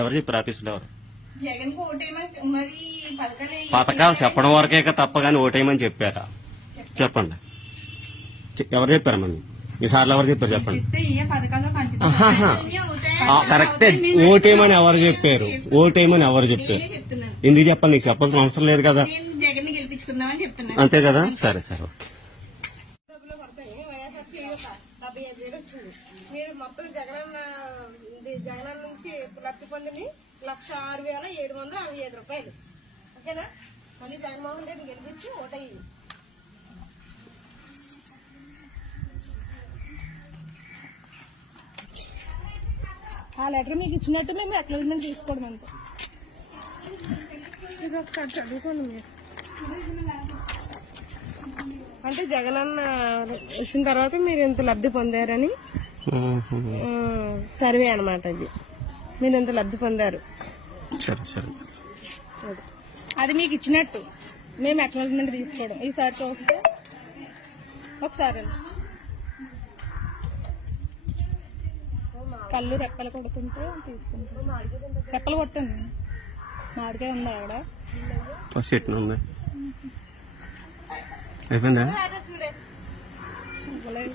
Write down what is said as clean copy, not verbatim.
ఎవరు చెప్పారు ఆఫీసులో? ఎవరు జగన్ మరి పథకాలు చెప్పడం వరకే తప్ప కానీ ఓటేయమని చెప్పారా? చెప్పండి, ఎవరు చెప్పారమ్మా? ఈసార్లు ఎవరు చెప్పారు చెప్పండి. కరెక్టే, ఓటేయమని ఎవరు చెప్పారు? ఓటేయమని ఎవరు చెప్పారు? ఎందుకు చెప్పాలి? నీకు చెప్పాల్సిన అవసరం లేదు కదా. జగన్ గెలిపించుకుందామని చెప్తున్నా. అంతే కదా. సరే సరే ఓకే. మీరు మొత్తం జగనన్న నుంచి లబ్ధి పొందిని 1,06,765 రూపాయలు. ఓకేనా? మళ్ళీ జగన్మోహన్ రెడ్డి గెలిపించి ఓటయ్యి. ఆ లెటర్ మీకు ఇచ్చినట్టు మేము అక్నాలెడ్జ్మెంట్ తీసుకోవడం అంతే. ఇది ఒకసారి చదువుకోండి మీరు. అంటే జగనన్న వచ్చిన తర్వాత మీరు ఎంత లబ్ధి పొందారని సర్వే అనమాట. ఇది మీరు ఎంత లబ్ధి పొందారు. సరే సరే, అది మీకు ఇచ్చినట్టు మేము అక్నాలెడ్జ్మెంట్ తీసుకోవడం. ఈసారి చూస్తే ఒకసారి కళ్ళు రెప్పలు కొడుతుంటే తీసుకుంటాం. రెప్పలు కొట్టండి. మామిడికాయ ఉందా ఆవిడ? చెట్టు ఉంది. అయిపోయిందా? ఇవ్వలేదు.